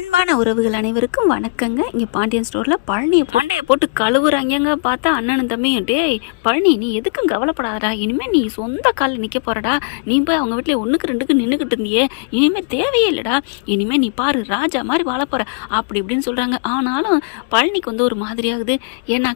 அன்பான உறவுகள் அனைவருக்கும் வணக்கங்க. இங்கே பாண்டியன் ஸ்டோரில் பழனியை போட்டு கழுவுறாங்கங்க. பார்த்தா அண்ணனும் தம்பியும், டேய் பழனி நீ எதுக்கும் கவலைப்படாதடா, இனிமேல் நீ சொந்த காலில் நிற்க போகிறடா, நீ போய் அவங்க வீட்டில் 1க்கு 2க்கு நின்றுக்கிட்டு இருந்தியே, இனிமேல் தேவையே இல்லைடா, இனிமேல் நீ பாரு ராஜா மாதிரி வாழ போகிற அப்படி இப்படின்னு சொல்கிறாங்க. ஆனாலும் பழனிக்கு ஒரு மாதிரியாகுது. ஏன்னா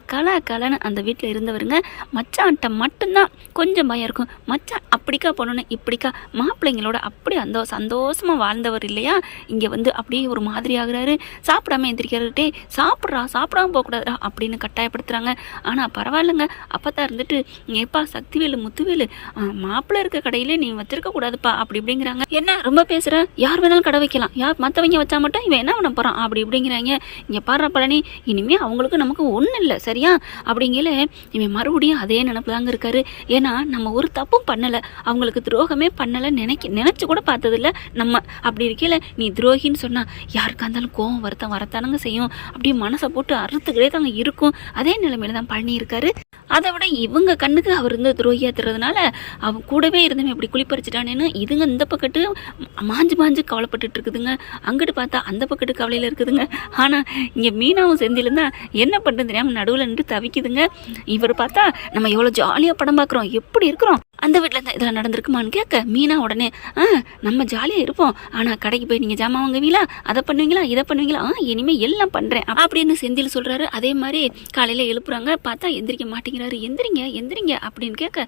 கலைன்னு அந்த வீட்டில் இருந்தவருங்க மச்சான்ட்ட மட்டும்தான் கொஞ்சம் பயம் இருக்கும். மச்சான் அப்படிக்கா பண்ணணும் இப்படிக்கா மாப்பிள்ளைங்களோட அப்படி அந்த சந்தோஷமாக வாழ்ந்தவர் இல்லையா, இங்கே அப்படியே ஒரு மாதிரி ஆகுறாரு. சாப்பிடாம எந்திரிக்கிறாரு. டே சாப்பிடாம போகக்கூடாதுடா அப்படின்னு கட்டாயப்படுத்துறாங்க. ஆனால் பரவாயில்லைங்க, அப்பதான் இருந்துட்டு ஏப்பா சக்திவேலு முத்துவேலு மாப்பிள்ளை இருக்க கடையில நீ வச்சிருக்க கூடாதுப்பா அப்படி இப்படிங்கிறாங்க. என்ன ரொம்ப பேசுற, யார் வேணாலும் கடை வைக்கலாம், யார் மற்றவங்க வச்சா மட்டும் இவன் என்ன பண்ண போறான் அப்படி இப்படிங்கிறாங்க. இங்கே பாடுற பழனி, இனிமே அவங்களுக்கு நமக்கு ஒன்றும் இல்லை சரியா அப்படிங்கல இவன் மறுபடியும் அதே நினைப்பு தாங்க இருக்காரு. ஏன்னா நம்ம ஒரு தப்பும் பண்ணலை, அவங்களுக்கு துரோகமே பண்ணலை, நினைச்சு கூட பார்த்ததில்ல நம்ம. அப்படி இருக்கையில நீ துரோகின்னு சொன்னா யாருக்கா இருந்தாலும் கோவம் வருத்தம் வரத்தானுங்க செய்யும். அப்படியே மனசை போட்டு அறுத்துக்கிட்டே தாங்க இருக்கும். அதே நிலைமையில தான் பழனி இருக்காரு. அதை விட இவங்க கண்ணுக்கு அவர் துரோகியா தர்றதுனால அவன் கூடவே இருந்தவன் இப்படி குளிப்பறிச்சிட்டானேன்னு இதுங்க இந்த பக்கத்து மாஞ்சு கவலைப்பட்டுட்டு இருக்குதுங்க. அங்கிட்டு பார்த்தா அந்த பக்கத்து கவலையில இருக்குதுங்க. ஆனா இங்க மீனாவும் செந்திலும் தான் என்ன பண்றது தெரியாம நடுவில் நின்று தவிக்குதுங்க. இவர் பார்த்தா நம்ம எவ்வளவு ஜாலியா படம் பார்க்குறோம், எப்படி இருக்கிறோம், அந்த வீட்டில் தான் இதெல்லாம் நடந்திருக்குமான்னு கேட்க மீனா உடனே நம்ம ஜாலியாக இருப்போம், ஆனால் கடைக்கு போய் நீங்கள் ஜாமான் வாங்குவீங்களா, அதை பண்ணுவீங்களா, இதை பண்ணுவீங்களா, இனிமேல் எல்லாம் பண்ணுறேன் அப்படின்னு செந்தில் சொல்கிறாரு. அதே மாதிரி காலையில் எழுப்புறாங்க. பார்த்தா எந்திரிக்க மாட்டேங்கிறாரு. எந்திரிங்க அப்படின்னு கேட்க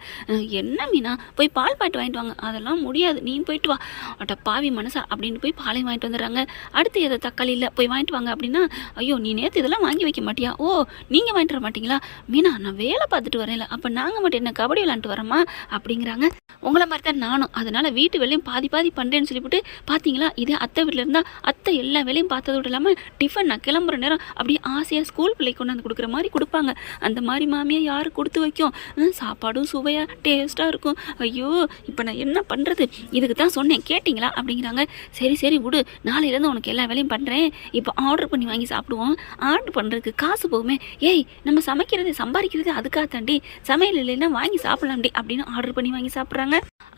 என்ன மீனா போய் பால் பாட்டு வாங்கிட்டு வாங்க. அதெல்லாம் முடியாது, நீ போயிட்டு வா அட்ட பாவி மனசா அப்படின்னு போய் பாலையும் வாங்கிட்டு வந்துடுறாங்க. அடுத்து எதை தக்காளி இல்லை போய் வாங்கிட்டு வாங்க அப்படின்னா, ஐயோ நீ நேற்று இதெல்லாம் வாங்கி வைக்க மாட்டியா, ஓ நீங்கள் வாங்கிட்டு வர மாட்டீங்களா, மீனா நான் வேலை பார்த்துட்டு வரேன்ல, அப்போ நாங்கள் மட்டும் என்ன கபடி விளாண்டுட்டு வரோமா அப்படிங்கிறாங்க. உங்களை மாதிரி தான் நானும், அதனால வீட்டு வேலையும் பாதி பண்ணுறேன்னு சொல்லிவிட்டு பார்த்தீங்களா, இதே அத்தை வீட்டில் இருந்தால் அத்தை எல்லா வேலையும் பார்த்ததோடு இல்லாமல் டிஃபன் நான் கிளம்புற நேரம் அப்படியே ஆசையாக ஸ்கூல் பிள்ளைக்கு கொண்டாந்து கொடுக்குற மாதிரி கொடுப்பாங்க. அந்த மாதிரி மாமியாக யார் கொடுத்து வைக்கும், சாப்பாடும் சுவையாக டேஸ்ட்டாக இருக்கும். ஐயோ இப்போ நான் என்ன பண்ணுறது, இதுக்கு தான் சொன்னேன் கேட்டிங்களா அப்படிங்கிறாங்க. சரி விடு, நாளையிலேருந்து உனக்கு எல்லா வேலையும் பண்ணுறேன், இப்போ ஆர்டர் பண்ணி வாங்கி சாப்பிடுவோம், ஆர்டர் பண்ணுறதுக்கு காசு போகுமே, ஏய் நம்ம சமைக்கிறது சம்பாதிக்கிறது அதுக்காக தாண்டி, சமையல் இல்லைன்னா வாங்கி சாப்பிடலாம்டி அப்படின்னு ஆர்டர் பண்ணி வாங்கி சாப்பிட்றாங்க.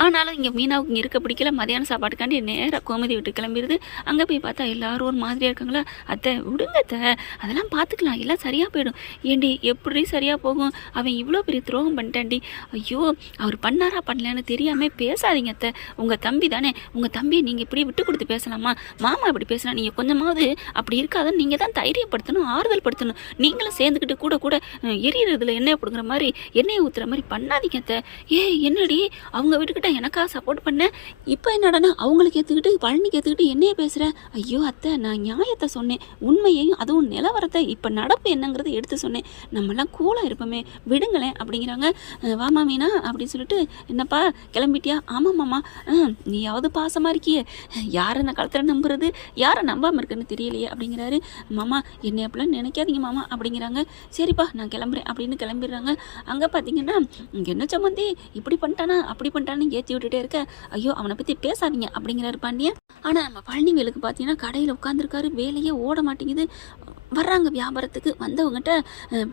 ஆனாலும் இங்கே மீனாவுக்கு இங்கே இருக்க பிடிக்கல. மதியான சாப்பாட்டுக்காண்டி நேராக கோமதி விட்டு கிளம்பிடுது. அங்கே போய் பார்த்தா எல்லாரும் ஒரு மாதிரியாக இருக்காங்களா. அத்தை விடுங்க அத்தை, அதெல்லாம் பார்த்துக்கலாம், எல்லாம் சரியாக போயிடும். ஏண்டி எப்படி சரியாக போகும், அவன் இவ்வளோ பெரிய துரோகம் பண்ணிட்டான்டி, ஐயோ அவர் பண்ணாரா பண்ணலன்னு தெரியாமல் பேசாதீங்க அத்தை, உங்கள் தம்பி தானே, உங்கள் தம்பியை நீங்கள் இப்படி விட்டு கொடுத்து பேசலாமா, மாமா இப்படி பேசலாம், நீங்கள் கொஞ்சமாவது அப்படி இருக்காதுன்னு நீங்கள் தான் தைரியப்படுத்தணும், ஆறுதல் படுத்தணும். நீங்களும் சேர்ந்துக்கிட்டு கூட எரியறதுல எண்ணெய் பிடுங்குற மாதிரி எண்ணெயை ஊற்றுற மாதிரி பண்ணாதீங்க அத்தை. என்னடி அவங்க வீட்டுக்கிட்ட எனக்கா சப்போர்ட் பண்ண, இப்போ என்னடனா அவங்களுக்கு ஏற்றுக்கிட்டு பழனிக்கு ஏற்றுக்கிட்டு என்னைய பேசுகிற, ஐயோ அத்தை நான் நியாயத்தை சொன்னேன், உண்மையையும் அதுவும் நிலவரத்தை இப்போ நடப்பு என்னங்கிறத எடுத்து சொன்னேன், நம்மளாம் கூலாக இருப்போமே விடுங்களேன் அப்படிங்கிறாங்க. வாமா மீனா அப்படின்னு சொல்லிட்டு, என்னப்பா கிளம்பிட்டியா, ஆமாம் மாமா, நீயாவது பாசமாக இருக்கியே, யாரை நான் காலத்தில் நம்புறது யாரை நம்பாமல் இருக்குன்னு தெரியலையே அப்படிங்கிறாரு. மாமா என்னை அப்படிலாம் நினைக்காதீங்க மாமா அப்படிங்கிறாங்க. சரிப்பா நான் கிளம்புறேன் அப்படின்னு கிளம்பிடுறாங்க. அங்கே பார்த்தீங்கன்னா என்ன சம்மந்தி இப்படி பண்ணிட்டானா அப்படி பண்ணிட்டான்னு ஏற்றி விட்டுட்டே இருக்க, ஐயோ அவனை பற்றி பேசாதீங்க அப்படிங்கிறாரு பாண்டியன். ஆனால் நம்ம பழனிவேலுக்கு பார்த்தீங்கன்னா கடையில் உட்காந்துருக்காரு, வேலையே ஓட மாட்டேங்குது. வர்றாங்க வியாபாரத்துக்கு வந்தவங்ககிட்ட,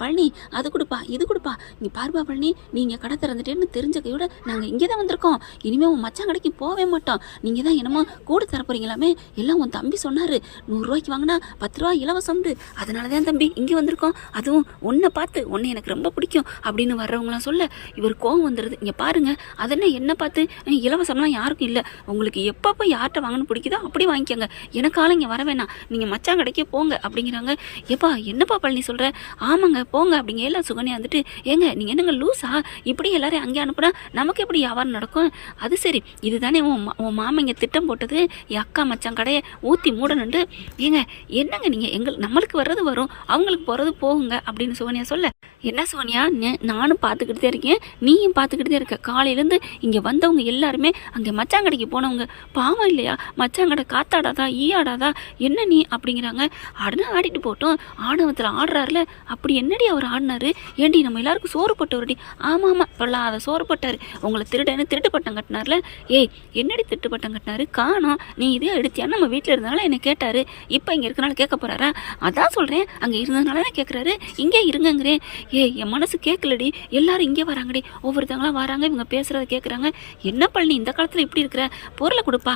பழனி அது கொடுப்பா இது கொடுப்பா, இங்கே பாருப்பா பழனி நீங்கள் கடை திறந்துட்டேன்னு தெரிஞ்ச கையோட நாங்கள் இங்கே தான் வந்திருக்கோம், இனிமேல் உன் மச்சான் கடைக்கு போகவே மாட்டோம், நீங்கள் தான் என்னமோ கூட தரப்போறீங்களாமே, எல்லாம் உன் தம்பி சொன்னார், 100 ரூபாய்க்கு வாங்கினா 10 ரூபா இலவசம்னு, அதனால தான் தம்பி இங்கே வந்திருக்கோம், அதுவும் உன்னை பார்த்து உன்னை எனக்கு ரொம்ப பிடிக்கும் அப்படின்னு வர்றவங்களாம் சொல்ல இவர் கோவம் வந்துடுது. இங்கே பாருங்க அதென்ன என்ன பார்த்து இலவசம்லாம் யாருக்கும் இல்லை, உங்களுக்கு எப்பப்போ யார்கிட்ட வாங்கணும் பிடிக்குதோ அப்படி வாங்கிக்கோங்க, எனக்கால இங்கே வர வேணாம், நீங்கள் மச்சான் கடைக்கே போங்க அப்படிங்கிறாங்க. எப்பா என்னப்பா பழனி சொல்கிற, ஆமாங்க போங்க அப்படிங்க. எல்லாம் சுகன்யா வந்துட்டு, ஏங்க நீங்கள் என்னங்க லூஸா, இப்படி எல்லாரையும் அங்கே அனுப்புனா நமக்கு எப்படி வியாபாரம் நடக்கும், அது சரி இதுதானே உன் மாமா இங்கே திட்டம் போட்டது, என் அக்கா மச்சான் கடையை ஊற்றி மூடணுண்டு, ஏங்க என்னங்க நீங்கள் நம்மளுக்கு வர்றது வரும் அவங்களுக்கு போகிறது போகுங்க அப்படின்னு சுகன்யா சொல்ல, என்ன சுகன்யா நானும் பார்த்துக்கிட்டு தான் இருக்கேன் நீயும் பார்த்துக்கிட்டு தான் இருக்க, காலையிலேருந்து இங்கே வந்தவங்க எல்லாருமே அங்கே மச்சாங்கடைக்கு போனவங்க பாவம் இல்லையா, மச்சாங்கடை காத்தாடாதா ஈயாடாதா என்ன நீ அப்படிங்கிறாங்க. ஆடுனா ஆடிட்டு போ, போகட்டும், ஆணவத்தில் ஆடுறாருல, அப்படி என்னடி அவர் ஆடினாரு? ஏண்டி நம்ம எல்லாருக்கும் சோறு போட்டவருடி. ஆமாம் இப்போல்லாம் அதை சோறு போட்டார். உங்களை திருட்டு பட்டம் கட்டினார்ல. ஏய் என்னடி திருட்டு பட்டம் கட்டினாரு? காணோம், நீ இதே எடுத்தியான்னு நம்ம வீட்டில் இருந்தனால என்னை கேட்டார். இப்போ இங்கே இருக்கனால கேட்க போகிறாரா? அதான் சொல்கிறேன், அங்கே இருந்ததுனால தான் கேட்குறாரு. இங்கே இருங்கங்கிறேன். என் மனசு கேட்கலடி. எல்லாரும் இங்கே வராங்கடி, ஒவ்வொருத்தவங்களாம் வராங்க, இவங்க பேசுகிறத கேட்குறாங்க. என்ன பழனி இந்த காலத்தில் இப்படி இருக்கிற? பொருளை கொடுப்பா,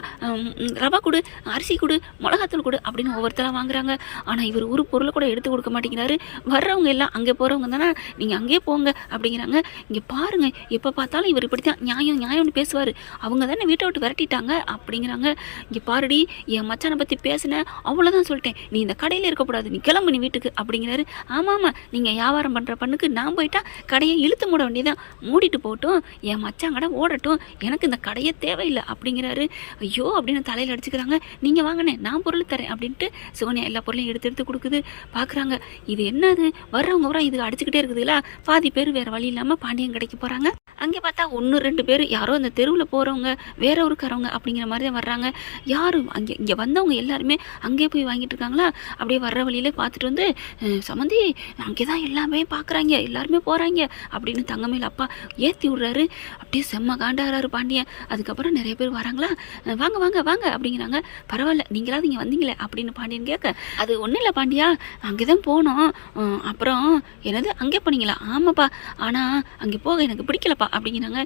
ரவா கொடு, அரிசி கொடு, மிளகாத்தூள் கொடு அப்படின்னு ஒவ்வொருத்தராக வாங்குறாங்க. ஆனால் இவர் ஒரு பொருளை கூட எடுத்து கொடுக்க மாட்டேங்கிறாரு. வர்றவங்க எல்லாம் அங்கே போகிறவங்க தானே, நீங்கள் அங்கேயே போங்க அப்படிங்கிறாங்க. இங்கே பாருங்க, எப்போ பார்த்தாலும் இவர் இப்படி தான் நியாயம்னு பேசுவார். அவங்க தானே வீட்டை விட்டு விரட்டிட்டாங்க அப்படிங்கிறாங்க. இங்கே பாருடி, என் மச்சானை பற்றி பேசினேன், அவ்வளோதான் சொல்லிட்டேன். நீ இந்த கடையில் இருக்கக்கூடாது, நீ கிளம்பு நீ வீட்டுக்கு அப்படிங்கிறாரு. ஆமாம் நீங்கள் வியாபாரம் பண்ணுற பண்ணுக்கு நான் போயிட்டா கடையை இழுத்து மூட வேண்டியதான். மூடிட்டு போகட்டும், என் மச்சான் கடை ஓடட்டும், எனக்கு இந்த கடையே தேவையில்லை அப்படிங்கிறாரு. ஐயோ அப்படின்னு தலையில் அடிச்சுக்கிறாங்க. நீங்கள் வாங்கினே, நான் பொருள் தரேன் அப்படின்ட்டு சுகன்யா எல்லா பொருளையும் எடுத்து கொடுக்குது. பார்க்குறாங்க, இது என்னது, வர்றவங்க வர இது அடிச்சுக்கிட்டே இருக்குதுல்ல. பாதி பேர் வேறு வழி இல்லாமல் பாண்டியன் கடைக்கு போகிறாங்க. அங்கே பார்த்தா 1-2 பேர் யாரோ அந்த தெருவில் போகிறவங்க, வேற ஊருக்காரவங்க அப்படிங்கிற மாதிரி தான் வர்றாங்க. யாரும் இங்கே வந்தவங்க எல்லாருமே அங்கேயே போய் வாங்கிட்டு இருக்காங்களா. அப்படியே வர்ற வழியில பார்த்துட்டு வந்து, சம்மந்தி அங்கே தான் எல்லாமே பார்க்குறாங்க, எல்லாருமே போகிறாங்க அப்படின்னு தங்கமேல் அப்பா ஏற்றி விட்றாரு. அப்படியே செம்ம காண்டாகிறாரு பாண்டியன். அதுக்கப்புறம் நிறைய பேர் வராங்களா, வாங்க வாங்க வாங்க அப்படிங்கிறாங்க. பரவாயில்ல, நீங்களாவது இங்கே வந்தீங்களே அப்படின்னு பாண்டியன் கேட்க, அது ஒன்றும் இல்லை பாண்டியா, அங்கே தான் போனோம். அப்புறம் என்னது அங்கே போனீங்களா? ஆமாப்பா, ஆனால் அங்கே போக எனக்கு பிடிக்கலப்பா அப்படிங்கிறாங்க.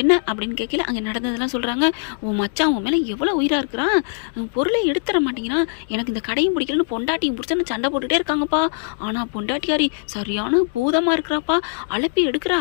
என்ன அப்படின்னு கேட்கல, அங்கே நடந்ததெல்லாம் சொல்கிறாங்க. உன் மச்சான் உன் மேலே எவ்வளோ உயிராக இருக்கிறான், பொருளை எடுத்துட மாட்டேங்கிறான், எனக்கு இந்த கடையும் பிடிக்கலன்னு பொண்டாட்டியும் பிடிச்சன்னு சண்டை போட்டுகிட்டே இருக்காங்கப்பா. ஆனால் பொண்டாட்டியாரி சரியான பூதமாக இருக்கிறாப்பா, அலப்பி எடுக்கிறா,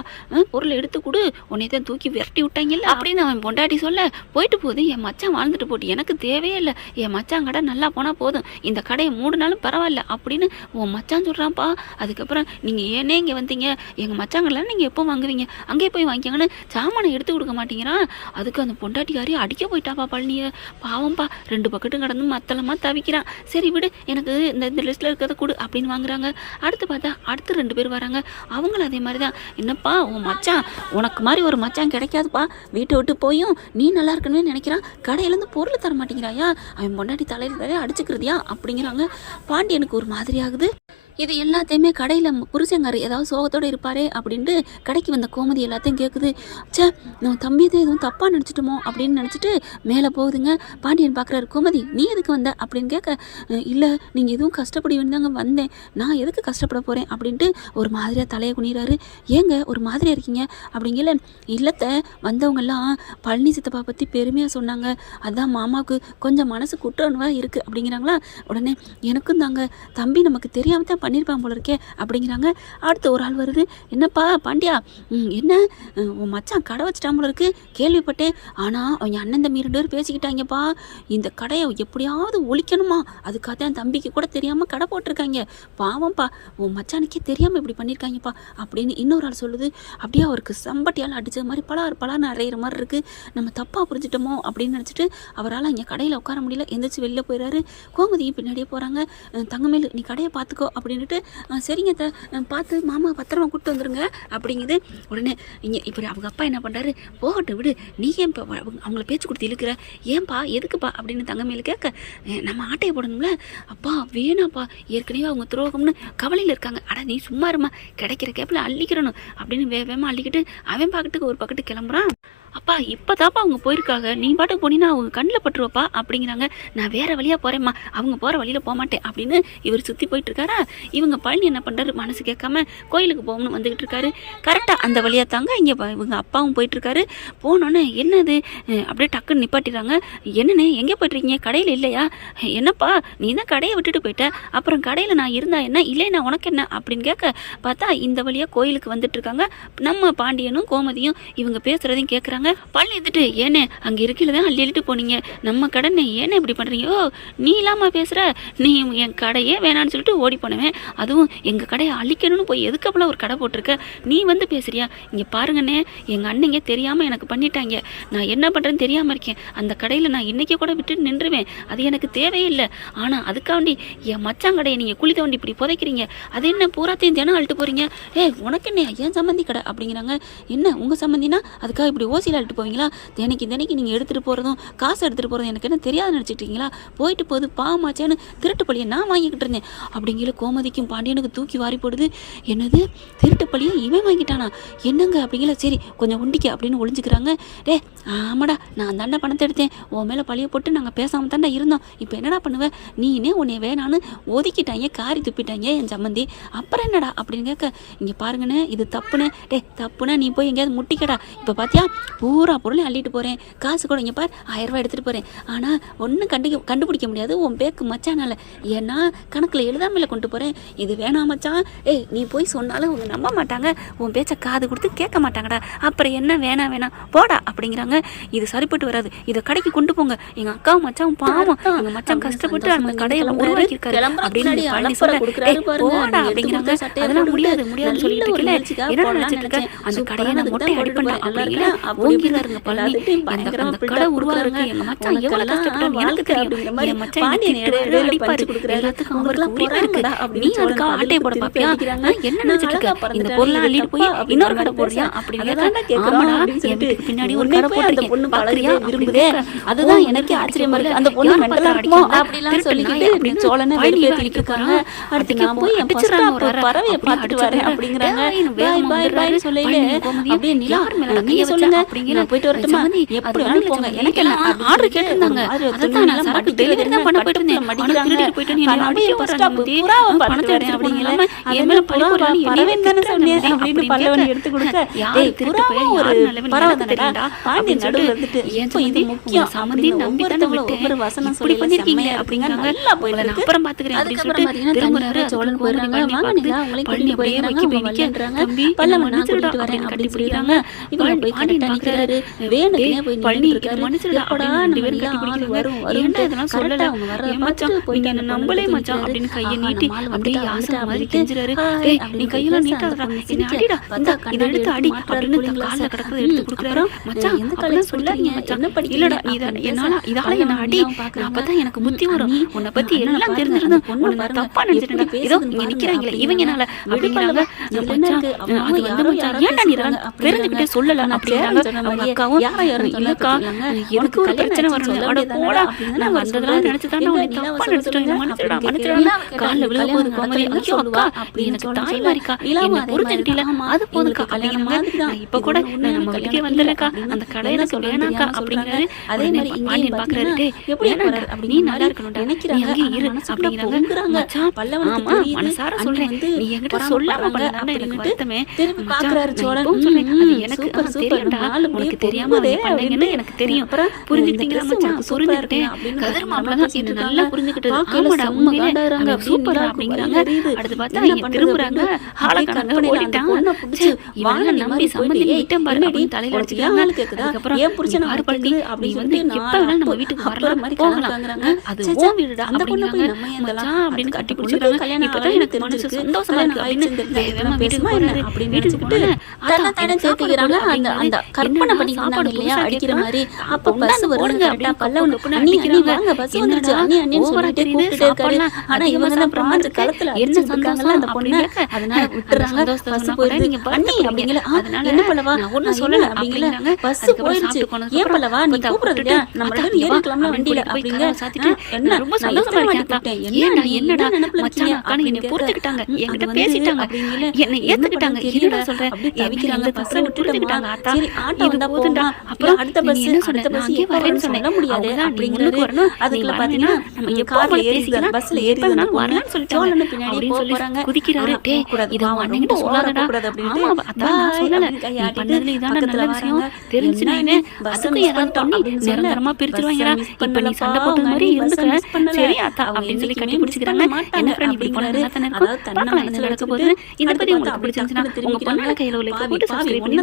பொருளை எடுத்து கொடு, உன்னை தான் தூக்கி விரட்டி விட்டாங்கல்ல அப்படின்னு அவன் பொண்டாட்டி சொல்ல, போயிட்டு போகுது, என் மச்சான் வாழ்ந்துட்டு போட்டு எனக்கு தேவையே இல்லை, என் மச்சான் கடை நல்லா போனால் போதும், இந்த கடையை மூடினாலும் பரவாயில்ல அப்படின்னு உன் மச்சான் சொல்கிறான்ப்பா. அதுக்கப்புறம் நீங்கள் ஏனே இங்கே வந்தீங்க, எங்கள் மச்சாங்கள்லாம் நீங்கள் எப்போ வாங்குவீங்க, அங்கேயே போய் வாங்கிக்கங்கன்னு சாமானை எடுத்து கொடுக்க மாட்டேங்கிறான். அதுக்கு அந்த பொண்டாட்டிக்காரி அடிக்க போயிட்டாப்பா பழனியை. பாவம்ப்பா, 2 பக்கெட்டும் கடந்து மத்தளமாக தவிக்கிறான். சரி விடு, எனக்கு இந்த லிஸ்ட்டில் இருக்கிறத கொடு அப்படின்னு வாங்குறாங்க. அடுத்து பார்த்தா அடுத்து 2 பேர் வராங்க. அவங்களும் அதே மாதிரி தான். என்னப்பா உன் மச்சான், உனக்கு மாதிரி ஒரு மச்சான் கிடைக்காதுப்பா, வீட்டை விட்டு போயும் நீ நல்லா இருக்கணும்னு நினைக்கிறான், கடையிலேருந்து பொருள் தர மாட்டேங்கிறாயா, அவன் பொண்டாட்டி தலையில் அடிச்சுக்கிறதியா அப்படிங்கிறாங்க. பாண்டியனுக்கு ஒரு மாதிரி ஆகுது. இது எல்லாத்தையுமே கடையில் புருஷங்கார் ஏதாவது சோகத்தோடு இருப்பாரே அப்படின்ட்டு கடைக்கு வந்த கோமதி எல்லாத்தையும் கேட்குது. சே, நம்ம தம்பியதை எதுவும் தப்பாக நினச்சிட்டோமோ அப்படின்னு நினச்சிட்டு மேலே போகுதுங்க. பாண்டியன் பார்க்குறாரு, கோமதி நீ எதுக்கு வந்த அப்படின்னு கேட்க, இல்லை நீங்கள் எதுவும் கஷ்டப்படுவீன்னு தாங்க வந்தேன், நான் எதுக்கு கஷ்டப்பட போகிறேன் அப்படின்ட்டு ஒரு மாதிரியாக தலையை குனிறாரு. ஏங்க ஒரு மாதிரியாக இருக்கீங்க அப்படிங்கல, இல்லத்த வந்தவங்கெல்லாம் பழனி சித்தப்பா பற்றி பெருமையாக சொன்னாங்க, அதான் மாமாவுக்கு கொஞ்சம் மனசு குற்றமாக இருக்குது அப்படிங்கிறாங்களா. உடனே எனக்கும் தாங்க, தம்பி நமக்கு தெரியாமல் தான் பண்ணியிருப்பான் போல இருக்கே அப்படிங்கிறாங்க. அடுத்து ஒரு ஆள் வருது. என்னப்பா பாண்டியா, என்ன உன் மச்சான் கடை வச்சுட்டான் போல இருக்கு கேள்விப்பட்டேன், ஆனால் அவங்க அண்ணன் தம்பி 2 பேர் பேசிக்கிட்டாங்கப்பா, இந்த கடையை எப்படியாவது ஒழிக்கணுமா, அதுக்காக தான் தம்பிக்கு கூட தெரியாமல் கடை போட்டிருக்காங்க, பாவம்ப்பா உன் மச்சானுக்கே தெரியாமல் இப்படி பண்ணியிருக்காங்கப்பா அப்படின்னு இன்னொரு ஆள் சொல்லுது. அப்படியே அவருக்கு சம்பட்டியால் அடித்த மாதிரி பலாறு அறையிற மாதிரி இருக்குது. நம்ம தப்பாக புரிஞ்சிட்டோமோ அப்படின்னு நினச்சிட்டு அவரால் இங்கே கடையில் உட்கார முடியல, எந்திரிச்சு வெளில போயிடுறாரு. கோமதியும் பின்னாடியே போகிறாங்க. தங்கமேலு நீ கடையை பார்த்துக்கோ அப்படின்ட்டு, சரிங்க பார்த்து மாமா பத்திரமா கூப்பிட்டு வந்துருங்க அப்படிங்குது. உடனே இங்கே இப்படி அவங்க அப்பா என்ன பண்ணுறாரு, போகட்டும் விடு, நீ ஏன் இப்போ அவங்கள பேச்சு கொடுத்து இழுக்கிற, ஏன்பா எதுக்குப்பா அப்படின்னு தங்கமேலு கேட்க, நம்ம ஆட்டையை போடணும்ல, அப்பா வேணாப்பா, ஏற்கனவே அவங்க துரோகம்னு கவலையில் இருக்காங்க, அட நீ சும்மா இருமா, கிடைக்கிற கேப்பில் அள்ளிக்கிறணும் அப்படின்னு வேகமாக அள்ளிக்கிட்டு அவன் பாக்கெட்டுக்கு ஒரு பக்கெட்டு கிளம்புறான். அப்பா இப்போ தாப்பா அவங்க போயிருக்காங்க, நீ பாட்டுக்கு போனீங்கன்னா அவங்க கண்ணில் பட்டுருவப்பா அப்படிங்கிறாங்க. நான் வேறு வழியாக போகிறேம்மா, அவங்க போகிற வழியில் போக மாட்டேன் அப்படின்னு இவர் சுற்றி போயிட்டு இருக்காரா. இவங்க பழனி என்ன பண்ணுறாரு, மனசு கேட்காம கோயிலுக்கு போகணும்னு வந்துக்கிட்டு இருக்காரு. கரெக்டாக அந்த வழியாக தாங்க இங்கே இவங்க அப்பாவும் போயிட்டுருக்காரு. போனோன்னே என்னது அப்படியே டக்குன்னு நிப்பாட்டிடுறாங்க. என்னண்ணே எங்கே போய்ட்டுருக்கீங்க, கடையில் இல்லையா, என்னப்பா நீ தான் கடையை விட்டுட்டு போயிட்ட, அப்புறம் கடையில் நான் இருந்தா என்ன, இல்லைன்னா உனக்கு என்ன அப்படின்னு கேட்க, பார்த்தா இந்த வழியாக கோயிலுக்கு வந்துட்டு இருக்காங்க. நம்ம பாண்டியனும் கோமதியும் இவங்க பேசுகிறதையும் கேட்குறாங்க. பழனி எடுத்துட்டு, ஏனே அங்கே இருக்கையில் தான் அள்ளிட்டு போனீங்க, நம்ம கடனை ஏனே இப்படி பண்ணுறீங்க, ஓ நீ இல்லாமல் பேசுகிற, நீ என் கடையே வேணான்னு சொல்லிட்டு ஓடி போனவேன், அதுவும் எங்கள் கடையை அழிக்கணும்னு போய் எதுக்கப்பெல்லாம் ஒரு கடை போட்டிருக்க, நீ வந்து பேசுறியா, இங்கே பாருங்கண்ணே எங்கள் அண்ணங்க தெரியாமல் எனக்கு பண்ணிட்டாங்க, நான் என்ன பண்ணுறேன்னு தெரியாமல் இருக்கேன், அந்த கடையில் நான் இன்றைக்கி கூட விட்டுட்டு நின்றுவேன், அது எனக்கு தேவையே இல்லை, ஆனால் அதுக்காண்டி என் மச்சான் கடையை நீங்கள் குழி தோண்டி இப்படி புதைக்கிறீங்க, அது என்ன பூராத்தையும் தினம் அழுட்டு போகிறீங்க, உனக்கு என்ன ஏன் சம்மந்தி கடை அப்படிங்கிறாங்க. என்ன உங்கள் சம்மந்தினா அதுக்காக இப்படி ஓசி டாக்ஸியில் எடுத்துட்டு போவீங்களா? தினைக்கு நீங்கள் எடுத்துகிட்டு போகிறதும் காசு எடுத்துகிட்டு போகிறதும் எனக்கு என்ன தெரியாது நினச்சிட்டீங்களா? போயிட்டு போகுது பாவமாச்சேன்னு திருட்டு பழியை நான் வாங்கிக்கிட்டு இருந்தேன் அப்படிங்கிற கோமதிக்கும் பாண்டியனுக்கு தூக்கி வாரி போடுது. என்னது திருட்டு பழியை இவன் வாங்கிட்டானா? என்னங்க அப்படிங்கிற சரி கொஞ்சம் உண்டிக்க அப்படின்னு ஒளிஞ்சுக்கிறாங்க. டே ஆமாடா நான் தாண்டா பணத்தை எடுத்தேன், உன் மேலே பழியை போட்டு நாங்கள் பேசாமல் தாண்டா இருந்தோம், இப்போ என்னடா பண்ணுவேன்? நீனே உன்னை வேணான்னு ஒதுக்கிட்டாங்க, காரி துப்பிட்டாங்க என் சம்மந்தி, அப்புறம் என்னடா அப்படின்னு கேட்க, இங்கே பாருங்கண்ணே இது தப்புண்ணே, டே தப்புனா நீ போய் எங்கேயாவது முட்டிக்கடா, இப்போ பார்த்தியா பூரா பொருளையும் அள்ளிட்டு போகிறேன், காசு கூட இங்கே பார் 1000 ரூபாய் எடுத்துகிட்டு போகிறேன், ஆனால் ஒன்றும் கண்டுபிடிக்க முடியாது உன் பேக்கு மச்சானால, ஏன்னா கணக்கில் எழுதாமையில் கொண்டு போகிறேன், இது வேணாம் மச்சான், நீ போய் சொன்னாலும் அவங்க நம்ப மாட்டாங்க, உன் பேச்சை காது கொடுத்து கேட்க மாட்டாங்கடா, அப்புறம் என்ன வேணாம் போடா அப்படிங்கிறாங்க. இது சரிப்பட்டு வராது, இதை கடைக்கு கொண்டு போங்க, எங்கள் அக்காவும் மச்சாவும் பாவம், எங்கள் மச்சான் கஷ்டப்பட்டு அந்த கடையில் உருவாக்கியிருக்காரு அப்படின்னு பழனி சொல்ல போடா அப்படிங்கிறாங்க. அதெல்லாம் முடியாதுன்னு சொல்லிட்டு இருக்கல, என்ன நினைச்சிட்டு இருக்க, அந்த கடையை நான் மொட்டை அடிப்பேன் அப்படிங்கிற ஓங்கிதாருங்க பழனி, அந்த கடை உருவாருங்க, எங்க மச்சான் எவ்வளவு கஷ்டப்பட்டாலும் எனக்கு தெரியும், என் மச்சான் அடிப்பாரு, எல்லாத்துக்கும் அவருக்கு உரிமை இருக்கு, நீ அதுக்கு ஆட்டையை போட பாப்பியா, என்ன நினைச்சிட்டு இருக்க, இந்த பொருளை அள்ளிட்டு போய் இன்னொரு கடை போடுறியா அப்படிங்கிறத, ஆமாடா என் வீட்டுக்கு பின்னாடி ஒரு கடை போட்டிருக்கேன் பாக்குறியா விரும்புதே, அதுதான் எனக்கு ஆச்சரியமா இருக்கு, அந்த பொண்ணு மெண்டலா இருக்குமோ அப்படிலாம் சொல்லிக்கிட்டு அப்படின்னு சோழனை வெளியேற்றிட்டு இருக்காங்க. அடுத்து நான் போய் என் பறவையை பார்த்துட்டு வரேன் அப்படிங்கிறாங்க. பாய் சொல்லல அப்படியே நிலா நீங்க சொல்லுங்க நான் போயிட்டு வரட்டுமா, எப்படி வேணாலும் போங்க, எனக்கு எல்லாம் ஆர்டர் கேட்டிருந்தாங்க, அதான் நான் சரக்கு டெலிவரி தான் பண்ண போயிட்டு இருந்தேன், மடிக்கிறாங்க போயிட்டு நீ அப்படியே ஃபர்ஸ்ட் ஸ்டாப் புறாவை பார்த்துட்டு வரேன் அப்படிங்கறாம என் மேல பறவை தானே சொன்னேன் அப்படின்னு பல்லவன் எடுத்து கொடுக்க, டேய் புறாவை ஒரு பறவை தானடா பாண்டி நடுவுல வந்துட்டு இப்போ இது முக்கியம் சமந்தி நம்பி தான விட்டு ஒரு வசனம் சொல்லி பண்ணிருக்கீங்க அப்படிங்கறாங்க. நல்லா போயில நான் அப்புறம் பாத்துக்கறேன் அப்படி சொல்லிட்டு திரும்பறாரு சோழன் போறாங்க. வாங்க நீங்க உங்களை பள்ளி அப்படியே வைக்க போய்க்கறாங்க, பல்லவன் நான் கூட்டிட்டு வரேன் அப்படி பிடிக்கிறாங்க. இவங்க போய் கரெக்ட்டா நிக்கறாரு, வேணுனே போய் பள்ளி மனுஷடா அப்படா நம்ம பேர் கட்டி பிடிக்கிறாங்க. ஏன்டா இதெல்லாம் சொல்லல, அவங்க வர மச்சான் போய் என்ன நம்பலே மச்சான் அப்படின்னு கையை நீட்டி அப்படியே ஆசை மாதிரி கெஞ்சறாரு. டேய் நீ கையில நீட்டாதடா, என்ன அடிடா, இத எடுத்து அடி அப்படின்னு கால்ல கடக்குது எடுத்து குடுக்குறாரு. மச்சான் எந்த கால்ல சொல்லாதீங்க மச்சான், இல்லடா நீ என்னால இதால என்ன அடி, அப்பதான் எனக்கு புத்தி வரும், உன்னை பத்தி எல்லாம் தெரிஞ்சிருந்தா உன்னை தப்பா நினைச்சிட்டேன், ஏதோ இங்க நிக்கிறாங்களே இவங்கனால அப்படிங்கிறாங்க. அது வந்து மச்சான் ஏன்டா நீ தெரிஞ்சுக்கிட்டே சொல்லல அப்படிங்கிறாங்க. அவங்க அக்காவும் இல்லக்கா எனக்கு ஒரு பிரச்சனை வரணும், அட போடா நான் வந்ததெல்லாம் நினைச்சுதான் உன்னை தப்பா நினைச்சிட்டேன், மன்னிச்சிடா கால்ல விழ போது கோமதி, ஐயோ அக்கா நீ எனக்கு தாய் மாதிரிக்கா, என்ன புரிஞ்சுக்கிட்டீல அது போதுக்கா அப்படிங்கிறாங்க. இப்ப கூட நம்ம வீட்டுக்கே வந்துடுறேக்கா, அந்த கடை எனக்கு வேணாக்கா அப்படிங்கிறாரு. அதே மாதிரி பாண்டியன் பாக்குறாரு, நீ நல்லா இருக்கணும்டா நீ அங்கே இரு அப்படிங்கிறாங்க. ஆமா மனசார சொல்றேன், நீ என்கிட்ட சொல்லாம பண்ணாதான் எனக்கு வருத்தமே. திரும்பி பாக்குறாரு சோழன், அது எனக்கு தெரியும்டா, உனக்கு தெரியாம அதை பண்ணீங்கன்னு எனக்கு தெரியும், புரிஞ்சுக்கிட்டீங்களா மச்சான், புரிஞ்சுக்கிட்டேன், கதிர் மாப்பிள்ள தான் இது நல்லா புரிஞ்சுக்கிட்டது, ஆமாடா உண்மையிலே சூப்பரா அப்படிங்கிறாங்க. அடுத்து பார்த்தா இங்க திரும்புறாங்க, ஆளக்காரங்க ஓடிட்டான், இவங்க நம்பி சம்மதி விட்டம் பாரு அப்படின்னு தலையில அடிச்சுக்கிறாங்க. அதுக்கப்புறம் ஏன் புரிச்ச பாரு பள்ளி அப்படி வந்து எப்ப வேணாலும் நம்ம வீட்டுக்கு வரலாம் போகலாம், அது ஓ வீடுடா அப்படிங்கிறாங்க. மச்சான் அப்படின்னு கட்டி பிடிச்சிருக்காங்க. இப்பதான் எனக்கு மனசு சந்தோஷமா இருக்கு அப்படின்னு பேசுமா என்ன அப்படின்னு நினைச்சுக்கிட்டு தன்னை சேர்த்துக்கிறாங்க. அந்த கற்பனை பண்ணிக்கிறாங்க இல்லையா அடிக்கிற மாதிரி. அப்ப பஸ் வருங்க அப்படின்னா பல்லவன் அண்ணி அண்ணி வாங்க பஸ் வந்துருச்சு அண்ணி அண்ணின்னு சொல்லிட்டு கூப்பிட்டுட்டே இருக்காரு. ஆனா இவங்க தான் பிராஞ்ச களத்துல என்ன சொன்னாங்களா அந்த பொண்ணு, அதனால விட்டுறாங்க. பஸ் போயிடுது அண்ணி அப்படிங்கல, என்ன பல்லவா ஒன்னும் சொல்லல அப்படிங்கல, பஸ் போயிடுச்சு ஏன் பல்லவா நீ கூப்பிடுறது நம்ம ரெண்டு ஏறிக்கலாம்ல வண்டியில அப்படிங்க. என்ன ரொம்ப சந்தோஷமா இருக்கேன், ஏன்டா என்னடா மச்சான் அக்கானு என்னை புரிஞ்சுக்கிட்டாங்க, என்கிட்ட பேசிட்டாங்க, என்னை ஏத்துக்கிட்டாங்க, என்னடா சொல்றேன் தவிக்கிறாங்க, பஸ் புரிஞ்சுக்கிட்டாங்க. ஆத்தா சரி ஆட்டோ வந்தா போகும்டா, அப்புறம் அடுத்த பஸ் அடுத்த பஸ் அங்கே வரேன்னு சொல்ல முடியாது அப்படிங்கிறது வரணும். அதுக்குள்ள பாத்தீங்கன்னா நம்ம கார்ல ஏறிக்கலாம், பஸ்ல ஏறிதான் வரலாம்னு சொல்லிட்டு சோழனு பின்னாடி போறாங்க. குதிக்கிறாரு, டேய் இத அண்ணன்கிட்ட சொல்லாதடா அப்படினு. அதான் நான் சொல்லல, நீ பண்ணதுல இதான நல்ல விஷயம் தெரிஞ்சுனே அதுக்கு ஏதாவது பண்ணி நிரந்தரமா பிரிச்சுடுவாங்கடா, இப்ப நீ சண்டை போட்ட மாதிரி இருந்துக்க சரி ஆத்தா அப்படின்னு சொல்லி கட்டி பிடிச்சிக்கிறாங்க. என்ன ஃப்ரெண்ட் இப்படி பண்ணது தானே இருக்கும், பார்க்கலாம் என்ன நடக்க போகுது. இந்த பத்தி உங்களுக்கு பிடிச்சிருந்துச்சுன்னா உங்க பொண்ணோட கையில உள்ள போட்டு சப்ஸ்கிரைப் பண்ணி